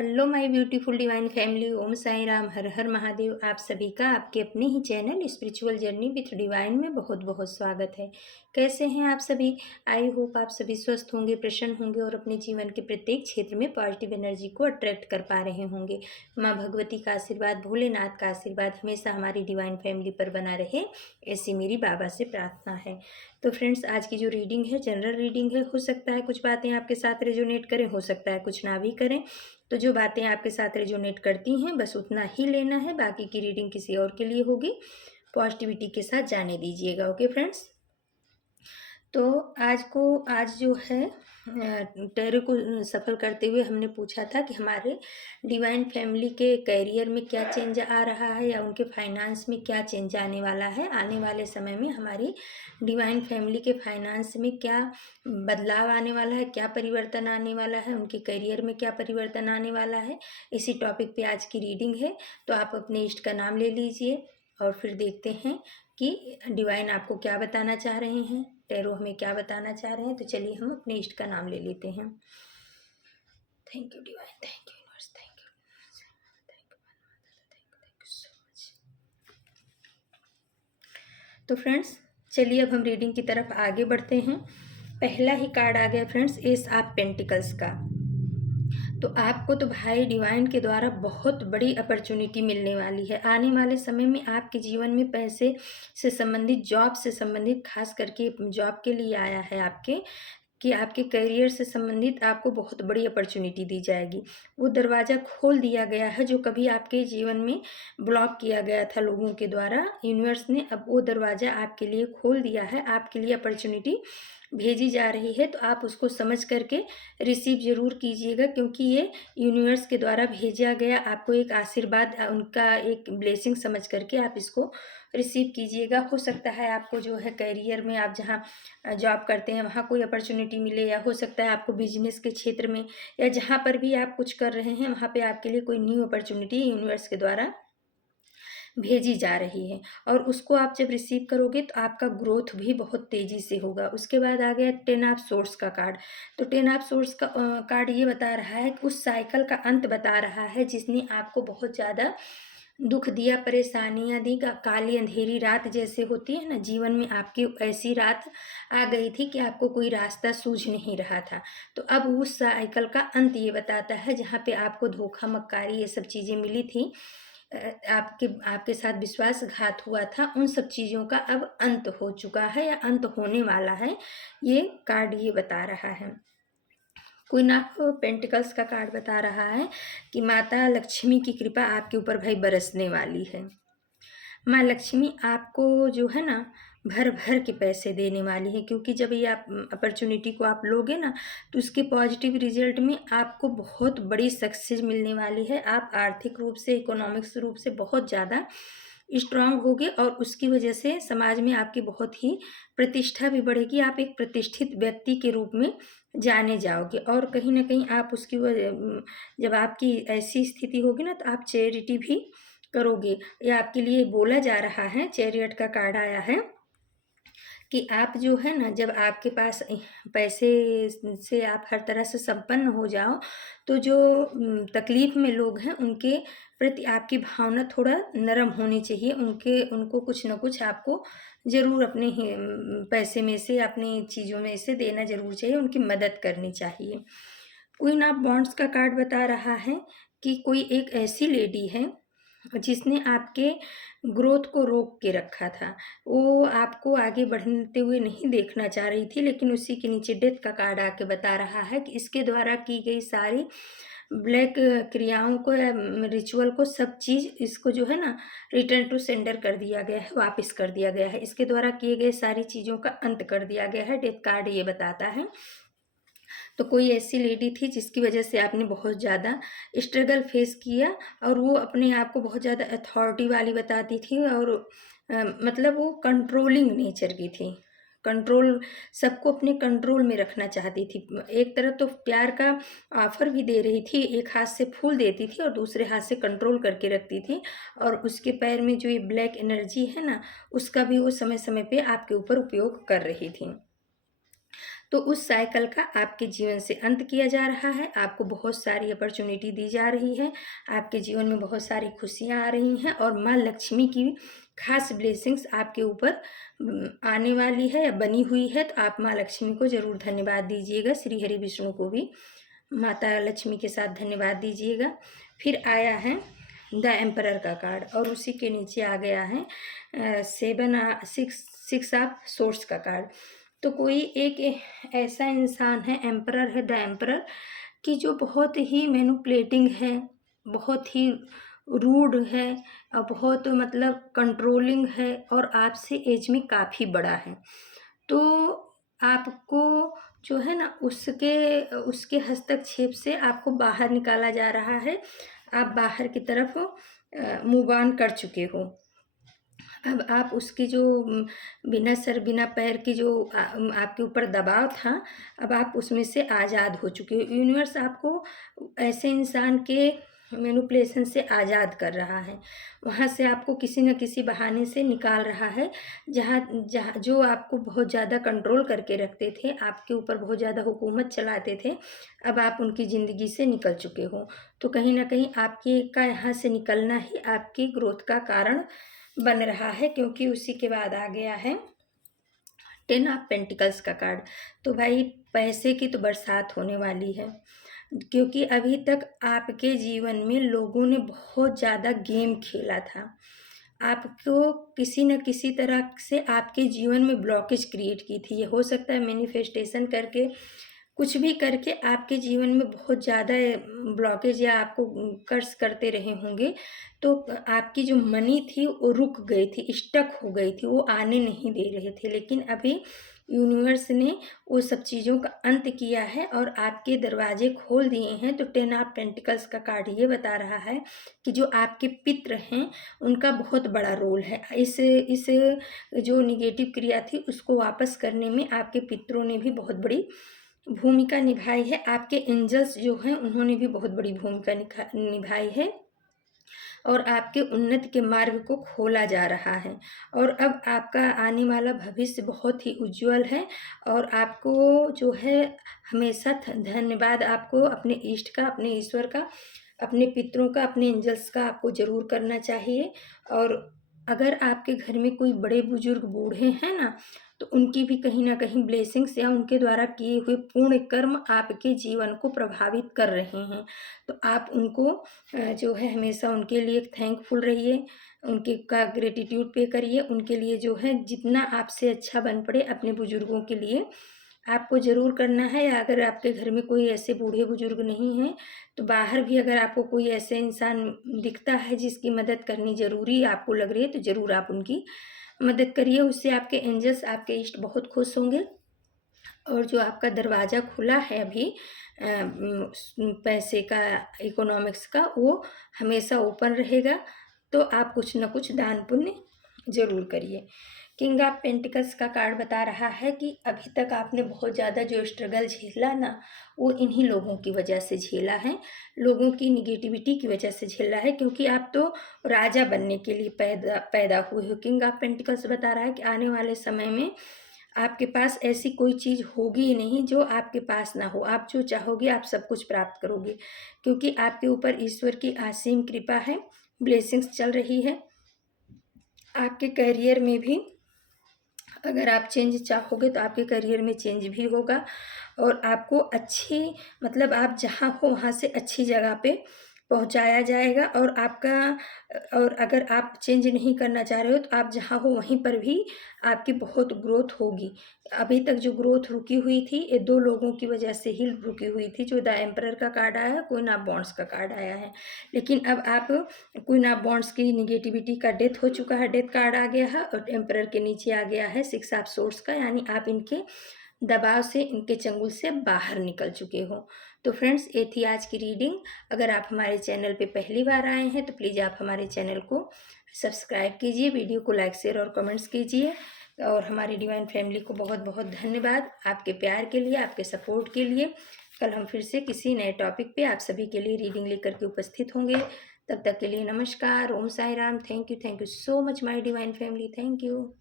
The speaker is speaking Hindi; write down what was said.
Hello my beautiful divine family. Om Sai Ram, Har Har Mahadev. आप सभी का आपके अपने ही channel spiritual journey with divine में बहुत बहुत स्वागत है। कैसे हैं आप सभी? आई होप आप सभी स्वस्थ होंगे, प्रसन्न होंगे और अपने जीवन के प्रत्येक क्षेत्र में पॉजिटिव एनर्जी को अट्रैक्ट कर पा रहे होंगे। माँ भगवती का आशीर्वाद, भोलेनाथ का आशीर्वाद हमेशा हमारी डिवाइन फैमिली पर बना रहे, ऐसी मेरी बाबा से प्रार्थना है। तो फ्रेंड्स, आज की जो रीडिंग है जनरल रीडिंग है। हो सकता है कुछ बातें आपके साथ रेजोनेट करें, हो सकता है कुछ ना भी करें। तो जो बातें आपके साथ रेजोनेट करती हैं बस उतना ही लेना है, बाकी की रीडिंग किसी और के लिए होगी। पॉजिटिविटी के साथ जाने दीजिएगा। ओके फ्रेंड्स, तो आज जो है टैरो को सफल करते हुए हमने पूछा था कि हमारे डिवाइन फैमिली के करियर में क्या चेंज आ रहा है या उनके फाइनेंस में क्या चेंज आने वाला है। आने वाले समय में हमारी डिवाइन फैमिली के फाइनेंस में क्या बदलाव आने वाला है, क्या परिवर्तन आने वाला है, उनके करियर में क्या परिवर्तन आने वाला है। इसी टॉपिक पे आज की रीडिंग है। तो आप अपने इष्ट का नाम ले लीजिए और फिर देखते हैं कि डिवाइन आपको क्या बताना चाह रहे हैं, टैरो हमें क्या बताना चाह रहे हैं। तो चलिए हम अपने इष्ट का नाम ले लेते हैं। Thank you divine, thank you universe, thank you, thank you so much. तो फ्रेंड्स, चलिए अब हम रीडिंग की तरफ आगे बढ़ते हैं। पहला ही कार्ड आ गया फ्रेंड्स, एस ऑफ पेंटिकल्स का। तो आपको तो भाई डिवाइन के द्वारा बहुत बड़ी अपॉर्चुनिटी मिलने वाली है। आने वाले समय में आपके जीवन में पैसे से संबंधित, जॉब से संबंधित, खास करके जॉब के लिए आया है आपके करियर से संबंधित आपको बहुत बड़ी अपॉर्चुनिटी दी जाएगी। वो दरवाज़ा खोल दिया गया है जो कभी आपके जीवन में ब्लॉक किया गया था लोगों के द्वारा। यूनिवर्स ने अब वो दरवाज़ा आपके लिए खोल दिया है, आपके लिए अपॉर्चुनिटी भेजी जा रही है। तो आप उसको समझ करके रिसीव ज़रूर कीजिएगा, क्योंकि ये यूनिवर्स के द्वारा भेजा गया आपको एक आशीर्वाद, उनका एक ब्लेसिंग समझ करके आप इसको रिसीव कीजिएगा। हो सकता है आपको जो है करियर में, आप जहाँ जॉब करते हैं वहाँ कोई अपॉर्चुनिटी मिले, या हो सकता है आपको बिजनेस के क्षेत्र में या जहाँ पर भी आप कुछ कर रहे हैं वहाँ पे आपके लिए कोई न्यू अपॉर्चुनिटी यूनिवर्स के द्वारा भेजी जा रही है। और उसको आप जब रिसीव करोगे तो आपका ग्रोथ भी बहुत तेज़ी से होगा। उसके बाद आ गया 10 ऑफ सोर्स का कार्ड। तो 10 ऑफ सोर्स का कार्ड ये बता रहा है कि उस साइकिल का अंत बता रहा है जिसने आपको बहुत ज़्यादा दुख दिया, परेशानियां दी, काली अंधेरी रात जैसे होती है ना, जीवन में आपकी ऐसी रात आ गई थी कि आपको कोई रास्ता सूझ नहीं रहा था। तो अब उस साइकिल का अंत ये बताता है, जहाँ पे आपको धोखा मक्कारी ये सब चीज़ें मिली थी, आपके आपके साथ विश्वासघात हुआ था, उन सब चीज़ों का अब अंत हो चुका है या अंत होने वाला है, ये कार्ड ये बता रहा है। क्वीन ऑफ पेंटिकल्स का कार्ड बता रहा है कि माता लक्ष्मी की कृपा आपके ऊपर भाई बरसने वाली है। माँ लक्ष्मी आपको जो है ना भर भर के पैसे देने वाली है, क्योंकि जब ये आप अपॉर्चुनिटी को आप लोगे ना तो उसके पॉजिटिव रिजल्ट में आपको बहुत बड़ी सक्सेस मिलने वाली है। आप आर्थिक रूप से, इकोनॉमिक्स रूप से बहुत ज़्यादा स्ट्रांग होगे और उसकी वजह से समाज में आपकी बहुत ही प्रतिष्ठा भी बढ़ेगी। आप एक प्रतिष्ठित व्यक्ति के रूप में जाने जाओगे और कहीं ना कहीं आप उसकी जब आपकी ऐसी स्थिति होगी ना तो आप चैरिटी भी करोगे। ये आपके लिए बोला जा रहा है, चैरियट का कार्ड आया है कि आप जो है ना, जब आपके पास पैसे से आप हर तरह से संपन्न हो जाओ तो जो तकलीफ में लोग हैं उनके प्रति आपकी भावना थोड़ा नरम होनी चाहिए। उनको कुछ ना कुछ आपको ज़रूर अपने ही पैसे में से, अपनी चीज़ों में से देना ज़रूर चाहिए, उनकी मदद करनी चाहिए। क्वीन ऑफ बॉन्ड्स का कार्ड बता रहा है कि कोई एक ऐसी लेडी है जिसने आपके ग्रोथ को रोक के रखा था। वो आपको आगे बढ़ते हुए नहीं देखना चाह रही थी, लेकिन उसी के नीचे डेथ का कार्ड आके बता रहा है कि इसके द्वारा की गई सारी ब्लैक क्रियाओं को या रिचुअल को, सब चीज़ इसको जो है ना रिटर्न टू सेंडर कर दिया गया है, वापस कर दिया गया है। इसके द्वारा किए गए सारी चीज़ों का अंत कर दिया गया है, डेथ कार्ड ये बताता है। तो कोई ऐसी लेडी थी जिसकी वजह से आपने बहुत ज़्यादा स्ट्रगल फेस किया और वो अपने आप को बहुत ज़्यादा अथॉरिटी वाली बताती थी और मतलब वो कंट्रोलिंग नेचर की थी। कंट्रोल, सबको अपने कंट्रोल में रखना चाहती थी। एक तरफ तो प्यार का ऑफर भी दे रही थी, एक हाथ से फूल देती थी और दूसरे हाथ से कंट्रोल करके रखती थी। और उसके पैर में जो ये ब्लैक एनर्जी है ना, उसका भी वो समय समय पे आपके ऊपर उपयोग कर रही थी। तो उस साइकिल का आपके जीवन से अंत किया जा रहा है। आपको बहुत सारी अपॉर्चुनिटी दी जा रही है, आपके जीवन में बहुत सारी खुशियाँ आ रही हैं और माँ लक्ष्मी की खास ब्लेसिंग्स आपके ऊपर आने वाली है या बनी हुई है। तो आप माँ लक्ष्मी को ज़रूर धन्यवाद दीजिएगा, श्री हरि विष्णु को भी माता लक्ष्मी के साथ धन्यवाद दीजिएगा। फिर आया है द एम्परर का कार्ड और उसी के नीचे आ गया है 6 ऑफ सोर्स का कार्ड। तो कोई एक ऐसा इंसान है, एम्परर है, द एम्परर, कि जो बहुत ही मैनिपुलेटिंग है, बहुत ही रूड है और बहुत मतलब कंट्रोलिंग है और आपसे एज में काफ़ी बड़ा है। तो आपको जो है ना उसके हस्तक्षेप से आपको बाहर निकाला जा रहा है। आप बाहर की तरफ मूव ऑन कर चुके हो। अब आप उसकी जो बिना सर बिना पैर की जो आपके ऊपर दबाव था, अब आप उसमें से आज़ाद हो चुके हो। यूनिवर्स आपको ऐसे इंसान के मैनिपुलेशन से आज़ाद कर रहा है, वहाँ से आपको किसी न किसी बहाने से निकाल रहा है। जहाँ जहाँ जो आपको बहुत ज़्यादा कंट्रोल करके रखते थे, आपके ऊपर बहुत ज़्यादा हुकूमत चलाते थे, अब आप उनकी ज़िंदगी से निकल चुके हो। तो कहीं ना कहीं आपके का यहाँ से निकलना ही आपकी ग्रोथ का कारण बन रहा है, क्योंकि उसी के बाद आ गया है 10 ऑफ पेंटिकल्स का कार्ड। तो भाई पैसे की तो बरसात होने वाली है, क्योंकि अभी तक आपके जीवन में लोगों ने बहुत ज़्यादा गेम खेला था। आपको किसी न किसी तरह से आपके जीवन में ब्लॉकेज क्रिएट की थी। ये हो सकता है मैनिफेस्टेशन करके, कुछ भी करके आपके जीवन में बहुत ज़्यादा ब्लॉकेज या आपको कर्ज करते रहे होंगे। तो आपकी जो मनी थी वो रुक गई थी, स्टक हो गई थी, वो आने नहीं दे रहे थे। लेकिन अभी यूनिवर्स ने वो सब चीज़ों का अंत किया है और आपके दरवाजे खोल दिए हैं। तो 10 ऑफ पेंटिकल्स का कार्ड ये बता रहा है कि जो आपके पित्र हैं उनका बहुत बड़ा रोल है। इस जो निगेटिव क्रिया थी उसको वापस करने में आपके पितरों ने भी बहुत बड़ी भूमिका निभाई है। आपके एंजल्स जो हैं उन्होंने भी बहुत बड़ी भूमिका निभाई है और आपके उन्नति के मार्ग को खोला जा रहा है। और अब आपका आने वाला भविष्य बहुत ही उज्जवल है और आपको जो है हमेशा धन्यवाद आपको अपने इष्ट का, अपने ईश्वर का, अपने पितरों का, अपने एंजल्स का आपको ज़रूर करना चाहिए। और अगर आपके घर में कोई बड़े बुजुर्ग बूढ़े हैं ना, तो उनकी भी कहीं ना कहीं ब्लेसिंग्स या उनके द्वारा किए हुए पूर्ण कर्म आपके जीवन को प्रभावित कर रहे हैं। तो आप उनको जो है हमेशा उनके लिए थैंकफुल रहिए, उनके का ग्रेटिट्यूड पे करिए। उनके लिए जो है जितना आपसे अच्छा बन पड़े अपने बुजुर्गों के लिए आपको ज़रूर करना है। या अगर आपके घर में कोई ऐसे बूढ़े बुजुर्ग नहीं हैं, तो बाहर भी अगर आपको कोई ऐसे इंसान दिखता है जिसकी मदद करनी ज़रूरी आपको लग रही है, तो ज़रूर आप उनकी मदद करिए। उससे आपके एंजल्स, आपके इष्ट बहुत खुश होंगे। और जो आपका दरवाज़ा खुला है अभी पैसे का, इकोनॉमिक्स का, वो हमेशा ओपन रहेगा। तो आप कुछ न कुछ दान पुण्य ज़रूर करिए। किंग ऑफ पेंटिकल्स का कार्ड बता रहा है कि अभी तक आपने बहुत ज़्यादा जो स्ट्रगल झेला ना, वो इन्हीं लोगों की वजह से झेला है, लोगों की निगेटिविटी की वजह से झेला है, क्योंकि आप तो राजा बनने के लिए पैदा हुए हो। किंग ऑफ पेंटिकल्स बता रहा है कि आने वाले समय में आपके पास ऐसी कोई चीज़ होगी ही नहीं जो आपके पास ना हो। आप जो चाहोगे आप सब कुछ प्राप्त करोगे, क्योंकि आपके ऊपर ईश्वर की असीम कृपा है, ब्लेसिंग्स चल रही है। आपके करियर में भी अगर आप चेंज चाहोगे तो आपके करियर में चेंज भी होगा और आपको अच्छी, मतलब आप जहाँ हो वहाँ से अच्छी जगह पे पहुँचाया जाएगा। और अगर आप चेंज नहीं करना चाह रहे हो तो आप जहाँ हो वहीं पर भी आपकी बहुत ग्रोथ होगी। अभी तक जो ग्रोथ रुकी हुई थी ये 2 लोगों की वजह से ही रुकी हुई थी। जो द एम्परर का कार्ड आया है, क्वीन ऑफ बॉन्ड्स का कार्ड आया है। लेकिन अब आप क्वीन ऑफ बॉन्ड्स की निगेटिविटी का डेथ हो चुका है, डेथ कार्ड आ गया है और एम्परर के नीचे आ गया है 6 ऑफ सोर्ड्स का, यानी आप इनके दबाव से, इनके चंगुल से बाहर निकल चुके हो। तो फ्रेंड्स, ये थी आज की रीडिंग। अगर आप हमारे चैनल पे पहली बार आए हैं तो प्लीज़ आप हमारे चैनल को सब्सक्राइब कीजिए, वीडियो को लाइक, शेयर और कमेंट्स कीजिए। और हमारी डिवाइन फैमिली को बहुत बहुत धन्यवाद आपके प्यार के लिए, आपके सपोर्ट के लिए। कल हम फिर से किसी नए टॉपिक पे आप सभी के लिए रीडिंग लेकर के उपस्थित होंगे। तब तक के लिए नमस्कार, Om Sai Ram. Thank you so much my divine family. Thank you.